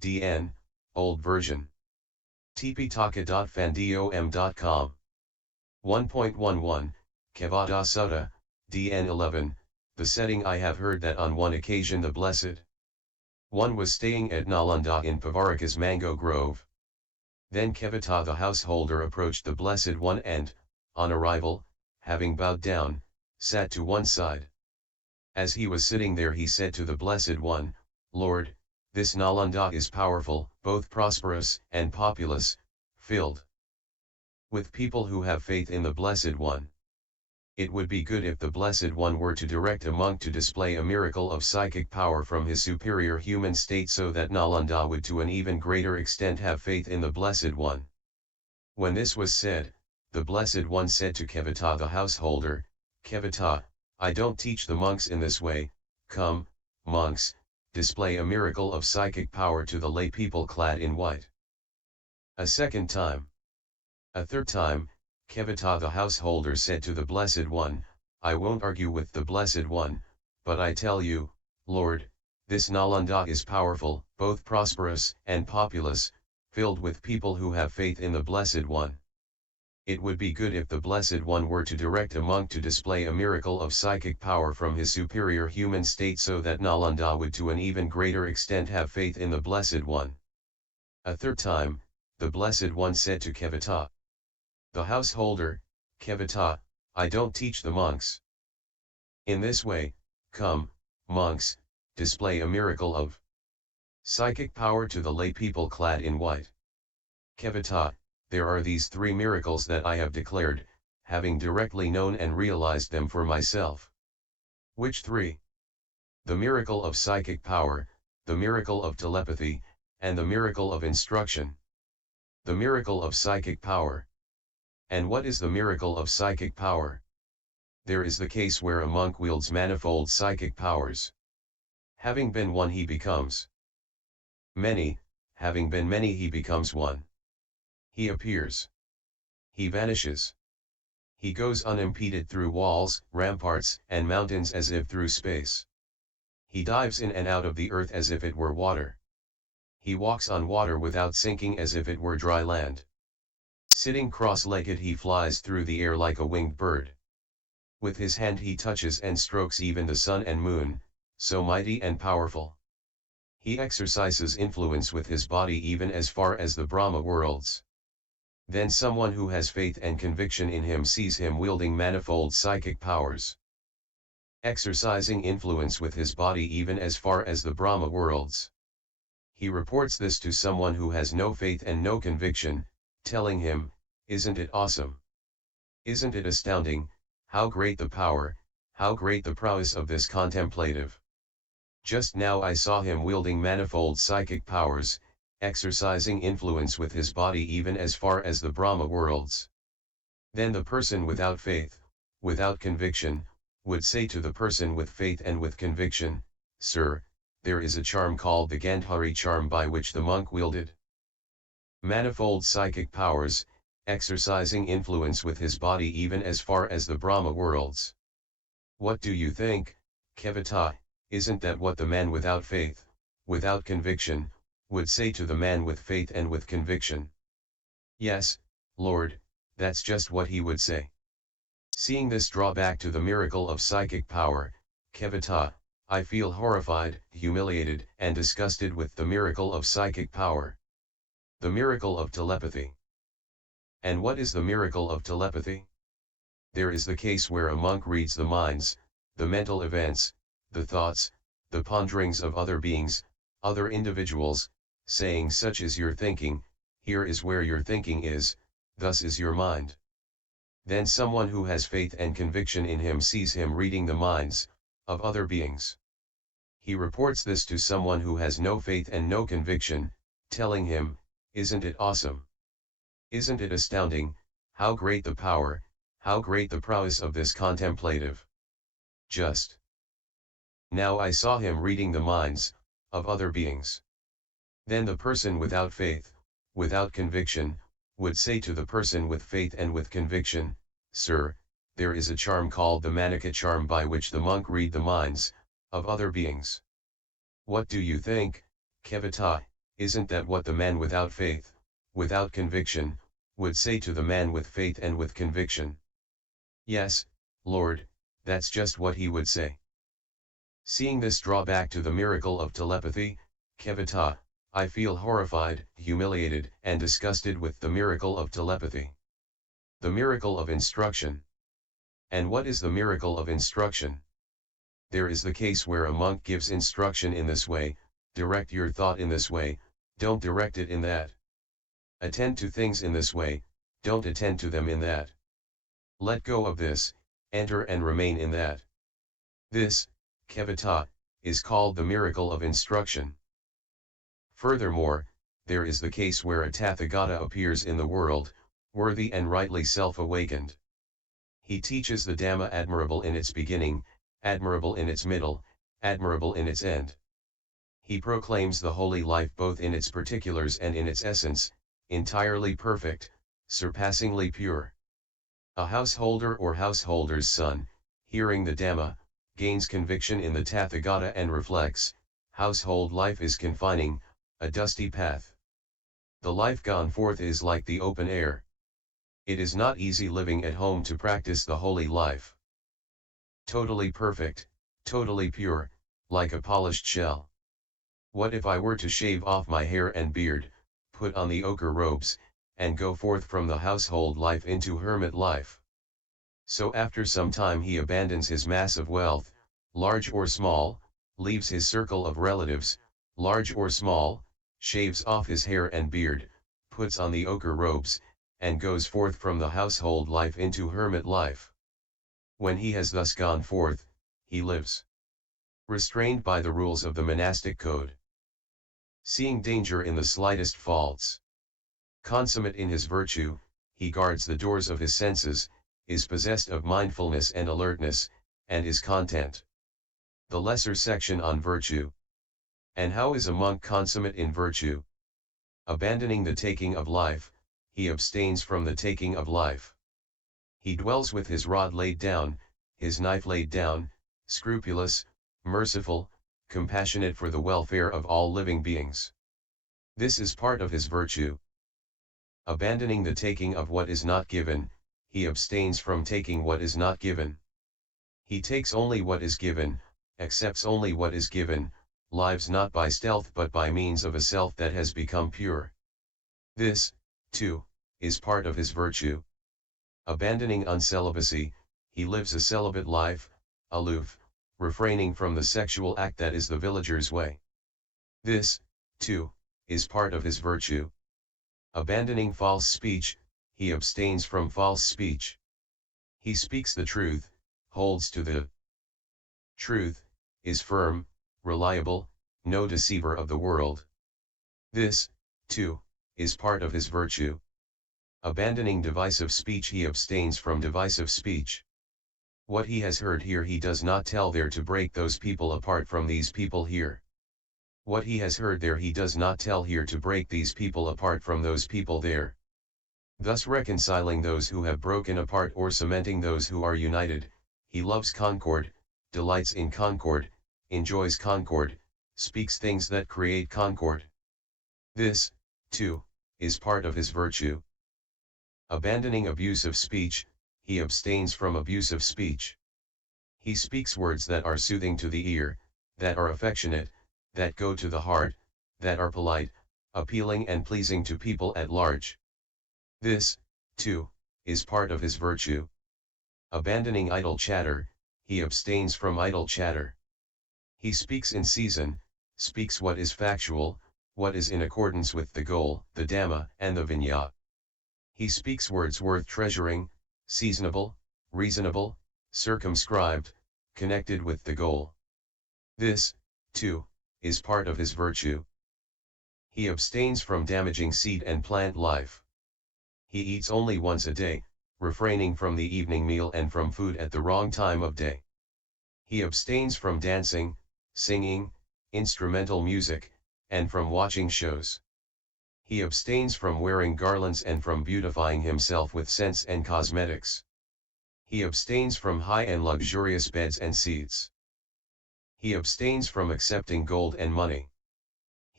DN, Old Version. tptaka.fandom.com. 1.11, Kevaddha Sutta, DN 11, the setting. I have heard that on one occasion the Blessed One was staying at Nalanda in Pavaraka's mango grove. Then Kevatta the householder approached the Blessed One and, on arrival, having bowed down, sat to one side. As he was sitting there he said to the Blessed One, Lord, this Nalanda is powerful, both prosperous and populous, filled with people who have faith in the Blessed One. It would be good if the Blessed One were to direct a monk to display a miracle of psychic power from his superior human state so that Nalanda would to an even greater extent have faith in the Blessed One. When this was said, the Blessed One said to Kevatta the householder, Kevatta, I don't teach the monks in this way. Come, monks, display a miracle of psychic power to the lay people clad in white. A second time. A third time, Kevatta the householder said to the Blessed One, I won't argue with the Blessed One, but I tell you, Lord, this Nalanda is powerful, both prosperous and populous, filled with people who have faith in the Blessed One. It would be good if the Blessed One were to direct a monk to display a miracle of psychic power from his superior human state so that Nalanda would to an even greater extent have faith in the Blessed One. A third time, the Blessed One said to Kevatta the householder, Kevatta, I don't teach the monks in this way. Come, monks, display a miracle of psychic power to the lay people clad in white. Kevatta, there are these three miracles that I have declared, having directly known and realized them for myself. Which three? The miracle of psychic power, the miracle of telepathy, and the miracle of instruction. The miracle of psychic power. And what is the miracle of psychic power? There is the case where a monk wields manifold psychic powers. Having been one he becomes many, having been many he becomes one. He appears. He vanishes. He goes unimpeded through walls, ramparts, and mountains as if through space. He dives in and out of the earth as if it were water. He walks on water without sinking as if it were dry land. Sitting cross-legged he flies through the air like a winged bird. With his hand he touches and strokes even the sun and moon, so mighty and powerful. He exercises influence with his body even as far as the Brahma worlds. Then someone who has faith and conviction in him sees him wielding manifold psychic powers. Exercising influence with his body even as far as the Brahma worlds. He reports this to someone who has no faith and no conviction, telling him, isn't it awesome? Isn't it astounding, how great the power, how great the prowess of this contemplative? Just now I saw him wielding manifold psychic powers, exercising influence with his body even as far as the Brahma worlds. Then the person without faith, without conviction, would say to the person with faith and with conviction, Sir, there is a charm called the Gandhari charm by which the monk wielded manifold psychic powers, exercising influence with his body even as far as the Brahma worlds. What do you think, Kevatta, isn't that what the man without faith, without conviction, would say to the man with faith and with conviction? Yes, Lord, that's just what he would say. Seeing this drawback to the miracle of psychic power, Kevatta, I feel horrified, humiliated, and disgusted with the miracle of psychic power. The miracle of telepathy. And what is the miracle of telepathy? There is the case where a monk reads the minds, the mental events, the thoughts, the ponderings of other beings, other individuals, saying such is your thinking, here is where your thinking is, thus is your mind. Then someone who has faith and conviction in him sees him reading the minds of other beings. He reports this to someone who has no faith and no conviction, telling him, isn't it awesome? Isn't it astounding, how great the power, how great the prowess of this contemplative? Just now I saw him reading the minds of other beings. Then the person without faith, without conviction, would say to the person with faith and with conviction, Sir, there is a charm called the Manika charm by which the monk read the minds of other beings. What do you think, Kevatta, Isn't that what the man without faith, without conviction, would say to the man with faith and with conviction? Yes, Lord, that's just what he would say. Seeing this drawback to the miracle of telepathy, Kevatta, I feel horrified, humiliated, and disgusted with the miracle of telepathy. The miracle of instruction. And what is the miracle of instruction? There is the case where a monk gives instruction in this way, direct your thought in this way, don't direct it in that. Attend to things in this way, don't attend to them in that. Let go of this, enter and remain in that. This, Kevatta, is called the miracle of instruction. Furthermore, there is the case where a Tathagata appears in the world, worthy and rightly self-awakened. He teaches the Dhamma admirable in its beginning, admirable in its middle, admirable in its end. He proclaims the holy life both in its particulars and in its essence, entirely perfect, surpassingly pure. A householder or householder's son, hearing the Dhamma, gains conviction in the Tathagata and reflects, household life is confining, a dusty path. The life gone forth is like the open air. It is not easy living at home to practice the holy life. Totally perfect, totally pure, like a polished shell. What if I were to shave off my hair and beard, put on the ochre robes, and go forth from the household life into hermit life? So after some time he abandons his mass of wealth, large or small, leaves his circle of relatives, large or small, shaves off his hair and beard, puts on the ochre robes, and goes forth from the household life into hermit life. When he has thus gone forth, he lives restrained by the rules of the monastic code. Seeing danger in the slightest faults. Consummate in his virtue, he guards the doors of his senses, is possessed of mindfulness and alertness, and is content. The lesser section on virtue. And how is a monk consummate in virtue? Abandoning the taking of life, he abstains from the taking of life. He dwells with his rod laid down, his knife laid down, scrupulous, merciful, compassionate for the welfare of all living beings. This is part of his virtue. Abandoning the taking of what is not given, he abstains from taking what is not given. He takes only what is given, accepts only what is given, lives not by stealth but by means of a self that has become pure. This, too, is part of his virtue. Abandoning uncelibacy, he lives a celibate life, aloof, refraining from the sexual act that is the villager's way. This, too, is part of his virtue. Abandoning false speech, he abstains from false speech. He speaks the truth, holds to the truth, is firm, reliable, no deceiver of the world. This, too, is part of his virtue. Abandoning divisive speech, he abstains from divisive speech. What he has heard here he does not tell there to break those people apart from these people here. What he has heard there he does not tell here to break these people apart from those people there. Thus reconciling those who have broken apart or cementing those who are united, he loves concord, delights in concord, enjoys concord, speaks things that create concord. This, too, is part of his virtue. Abandoning abusive speech, he abstains from abusive speech. He speaks words that are soothing to the ear, that are affectionate, that go to the heart, that are polite, appealing and pleasing to people at large. This, too, is part of his virtue. Abandoning idle chatter, he abstains from idle chatter. He speaks in season, speaks what is factual, what is in accordance with the goal, the Dhamma, and the Vinaya. He speaks words worth treasuring, seasonable, reasonable, circumscribed, connected with the goal. This, too, is part of his virtue. He abstains from damaging seed and plant life. He eats only once a day, refraining from the evening meal and from food at the wrong time of day. He abstains from dancing, singing, instrumental music, and from watching shows. He abstains from wearing garlands and from beautifying himself with scents and cosmetics. He abstains from high and luxurious beds and seats. He abstains from accepting gold and money.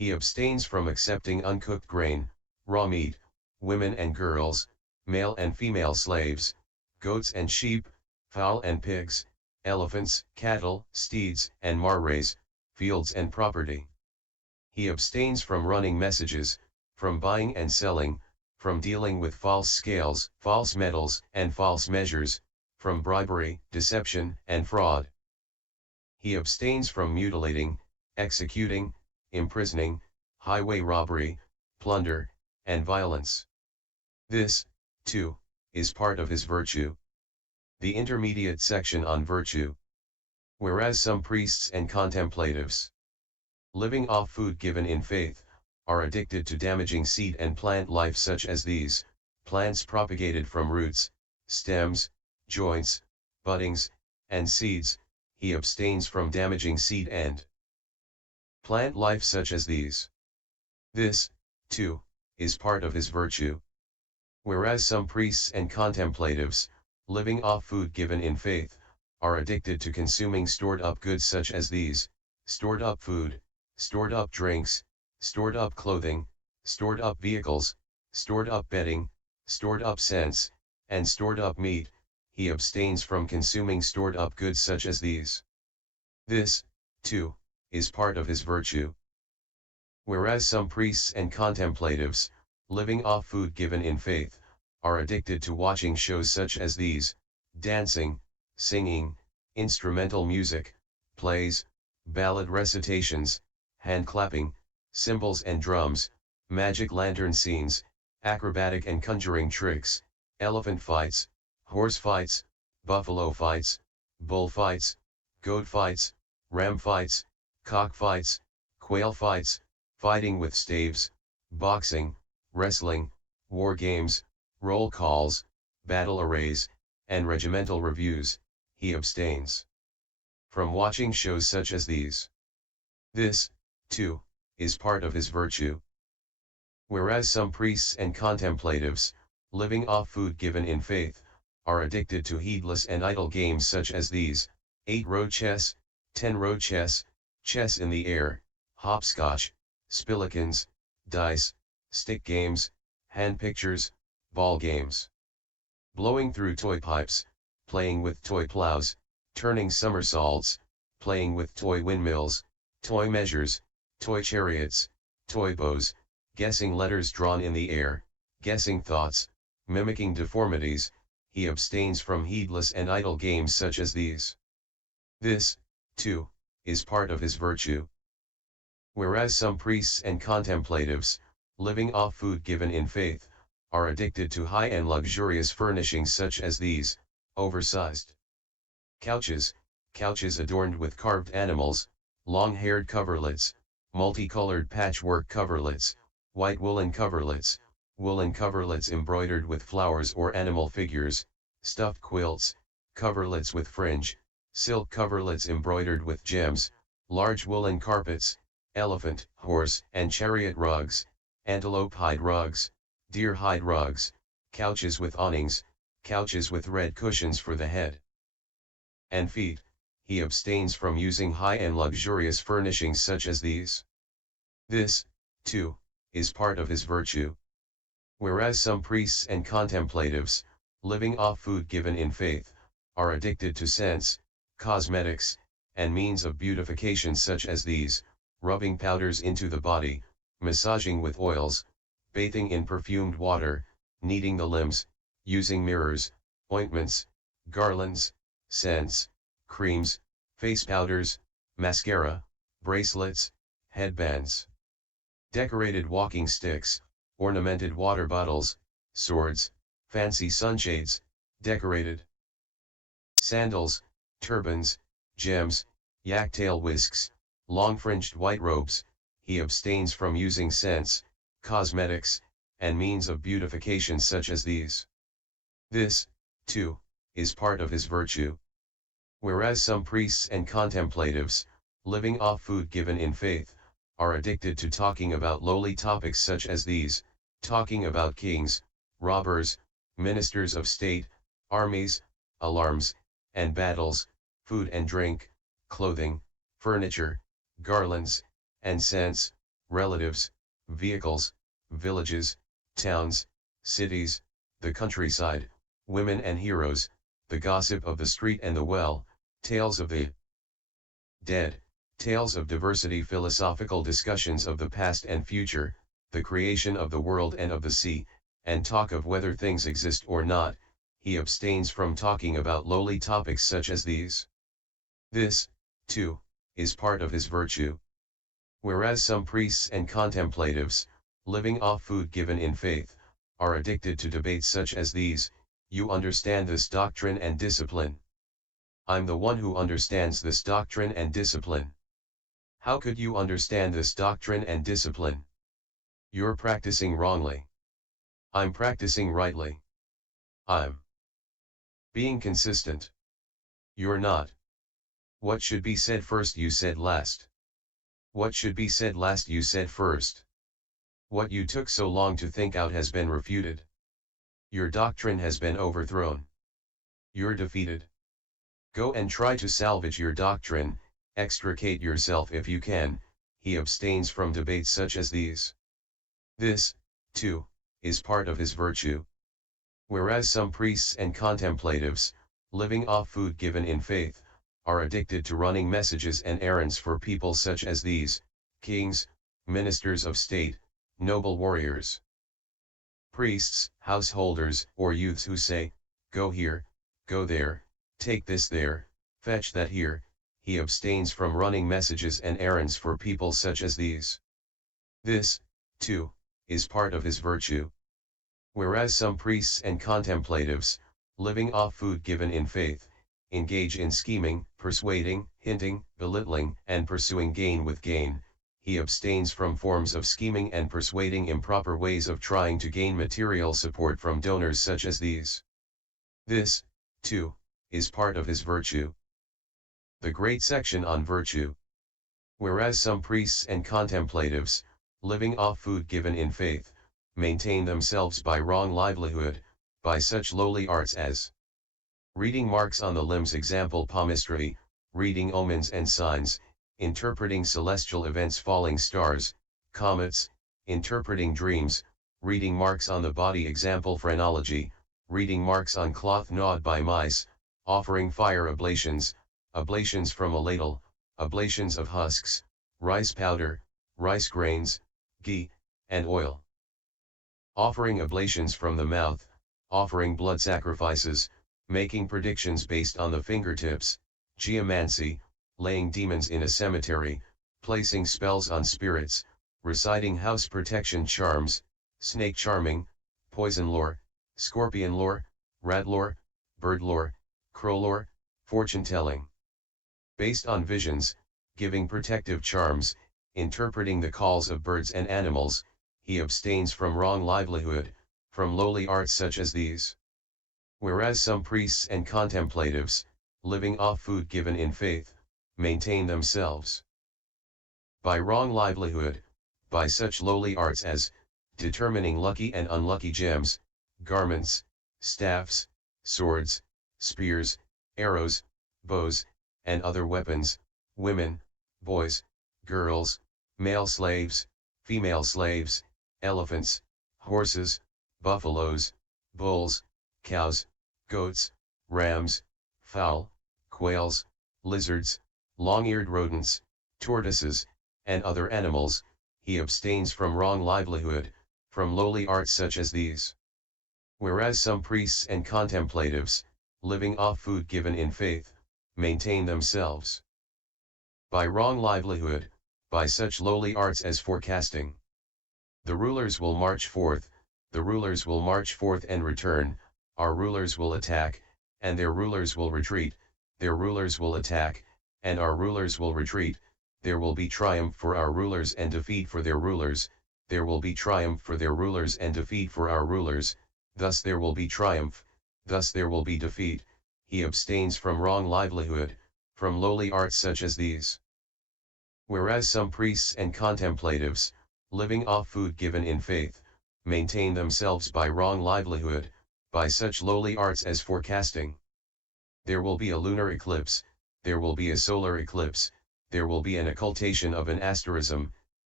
He abstains from accepting uncooked grain, raw meat, women and girls, male and female slaves, goats and sheep, fowl and pigs, elephants, cattle, steeds and mares, fields and property. He abstains from running messages, from buying and selling, from dealing with false scales, false metals, and false measures, from bribery, deception, and fraud. He abstains from mutilating, executing, imprisoning, highway robbery, plunder, and violence. This, too, is part of his virtue. The intermediate section on virtue. Whereas some priests and contemplatives, living off food given in faith, are addicted to damaging seed and plant life such as these, plants propagated from roots, stems, joints, buddings, and seeds, he abstains from damaging seed and plant life such as these. This, too, is part of his virtue. Whereas some priests and contemplatives, living off food given in faith, are addicted to consuming stored up goods such as these, stored up food, stored up drinks, stored up clothing, stored up vehicles, stored up bedding, stored up scents, and stored up meat, he abstains from consuming stored up goods such as these. This, too, is part of his virtue. Whereas some priests and contemplatives, living off food given in faith, are addicted to watching shows such as these, dancing, singing, instrumental music, plays, ballad recitations, hand clapping, cymbals and drums, magic lantern scenes, acrobatic and conjuring tricks, elephant fights, horse fights, buffalo fights, bull fights, goat fights, ram fights, cock fights, quail fights, fighting with staves, boxing, wrestling, war games, roll calls, battle arrays, and regimental reviews, he abstains from watching shows such as these. This, too, is part of his virtue. Whereas some priests and contemplatives, living off food given in faith, are addicted to heedless and idle games such as these, 8-row chess, 10-row chess, chess in the air, hopscotch, spillikins, dice, stick games, hand pictures, ball games. Blowing through toy pipes, playing with toy plows, turning somersaults, playing with toy windmills, toy measures, toy chariots, toy bows, guessing letters drawn in the air, guessing thoughts, mimicking deformities, he abstains from heedless and idle games such as these. This, too, is part of his virtue. Whereas some priests and contemplatives, living off food given in faith, are addicted to high and luxurious furnishings such as these, oversized couches, couches adorned with carved animals, long-haired coverlets, multicolored patchwork coverlets, white woolen coverlets embroidered with flowers or animal figures, stuffed quilts, coverlets with fringe, silk coverlets embroidered with gems, large woolen carpets, elephant, horse, and chariot rugs, antelope hide rugs, deer hide rugs, couches with awnings, couches with red cushions for the head and feet, he abstains from using high and luxurious furnishings such as these. This, too, is part of his virtue. Whereas some priests and contemplatives, living off food given in faith, are addicted to scents, cosmetics, and means of beautification such as these, rubbing powders into the body, massaging with oils, bathing in perfumed water, kneading the limbs, using mirrors, ointments, garlands, scents, creams, face powders, mascara, bracelets, headbands, decorated walking sticks, ornamented water bottles, swords, fancy sunshades, decorated sandals, turbans, gems, yak-tail whisks, long-fringed white robes, he abstains from using scents, cosmetics, and means of beautification such as these. This, too, is part of his virtue. Whereas some priests and contemplatives, living off food given in faith, are addicted to talking about lowly topics such as these, talking about kings, robbers, ministers of state, armies, alarms, and battles, food and drink, clothing, furniture, garlands, and scents, relatives, vehicles, villages, towns, cities, the countryside, women and heroes, the gossip of the street and the well, tales of the dead, tales of diversity, philosophical discussions of the past and future, the creation of the world and of the sea, and talk of whether things exist or not. He abstains from talking about lowly topics such as these. This, too, is part of his virtue. Whereas some priests and contemplatives, living off food given in faith, are addicted to debates such as these, you understand this doctrine and discipline. I'm the one who understands this doctrine and discipline. How could you understand this doctrine and discipline? You're practicing wrongly. I'm practicing rightly. I'm being consistent. You're not. What should be said first you said last. What should be said last you said first. What you took so long to think out has been refuted. Your doctrine has been overthrown. You're defeated. Go and try to salvage your doctrine, extricate yourself if you can. He abstains from debates such as these. This, too, is part of his virtue. Whereas some priests and contemplatives, living off food given in faith, are addicted to running messages and errands for people such as these, kings, ministers of state, noble warriors, priests, householders, or youths who say, go here, go there, take this there, fetch that here. He abstains from running messages and errands for people such as these. This, too, is part of his virtue. Whereas some priests and contemplatives, living off food given in faith, engage in scheming, persuading, hinting, belittling, and pursuing gain with gain, he abstains from forms of scheming and persuading, improper ways of trying to gain material support from donors such as these. This, too, is part of his virtue. The great section on virtue. Whereas some priests and contemplatives, living off food given in faith, maintain themselves by wrong livelihood, by such lowly arts as reading marks on the limbs, example palmistry, reading omens and signs, interpreting celestial events, falling stars, comets, interpreting dreams, reading marks on the body, example phrenology, reading marks on cloth gnawed by mice, offering fire oblations, oblations from a ladle, oblations of husks, rice powder, rice grains, ghee, and oil. Offering oblations from the mouth, offering blood sacrifices, making predictions based on the fingertips, geomancy, laying demons in a cemetery, placing spells on spirits, reciting house protection charms, snake charming, poison lore, scorpion lore, rat lore, bird lore, crow lore, fortune telling. Based on visions, giving protective charms, interpreting the calls of birds and animals, he abstains from wrong livelihood, from lowly arts such as these. Whereas some priests and contemplatives, living off food given in faith, maintain themselves by wrong livelihood, by such lowly arts as determining lucky and unlucky gems, garments, staffs, swords, spears, arrows, bows, and other weapons, women, boys, girls, male slaves, female slaves, elephants, horses, buffaloes, bulls, cows, goats, rams, fowl, quails, lizards, long-eared rodents, tortoises, and other animals. He abstains from wrong livelihood, from lowly arts such as these. Whereas some priests and contemplatives, living off food given in faith, maintain themselves by wrong livelihood, by such lowly arts as forecasting. The rulers will march forth, the rulers will march forth and return, our rulers will attack, and their rulers will retreat, their rulers will attack, and our rulers will retreat, there will be triumph for our rulers and defeat for their rulers, there will be triumph for their rulers and defeat for our rulers, thus there will be triumph, thus there will be defeat. He abstains from wrong livelihood, from lowly arts such as these. Whereas some priests and contemplatives, living off food given in faith, maintain themselves by wrong livelihood, by such lowly arts as forecasting. There will be a lunar eclipse, there will be a solar eclipse, there will be an occultation of an asterism,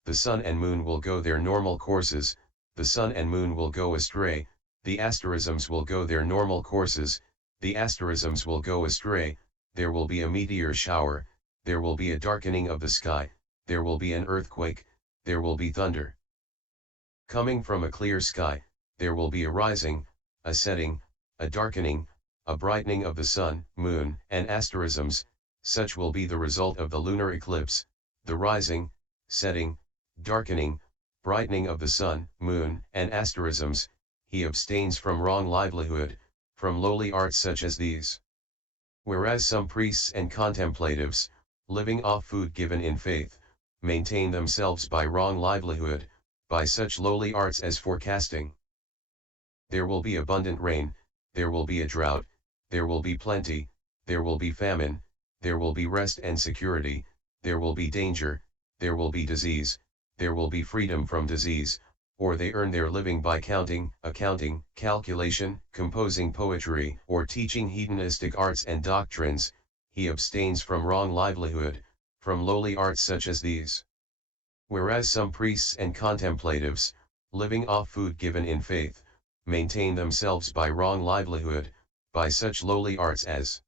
the sun and moon will go their normal courses, the sun and moon will go astray, the asterisms will go their normal courses, the asterisms will go astray, there will be a meteor shower, there will be a darkening of the sky, there will be an earthquake, there will be thunder. Coming from a clear sky, there will be a rising, a setting, a darkening, a brightening of the sun, moon, and asterisms, such will be the result of the lunar eclipse, the rising, setting, darkening, brightening of the sun, moon, and asterisms. He abstains from wrong livelihood, from lowly arts such as these. Whereas some priests and contemplatives, living off food given in faith, maintain themselves by wrong livelihood, by such lowly arts as forecasting. There will be abundant rain, there will be a drought, there will be plenty, there will be famine, there will be rest and security, there will be danger, there will be disease, there will be freedom from disease, or they earn their living by counting, accounting, calculation, composing poetry, or teaching hedonistic arts and doctrines. He abstains from wrong livelihood, from lowly arts such as these. Whereas some priests and contemplatives, living off food given in faith, maintain themselves by wrong livelihood, by such lowly arts as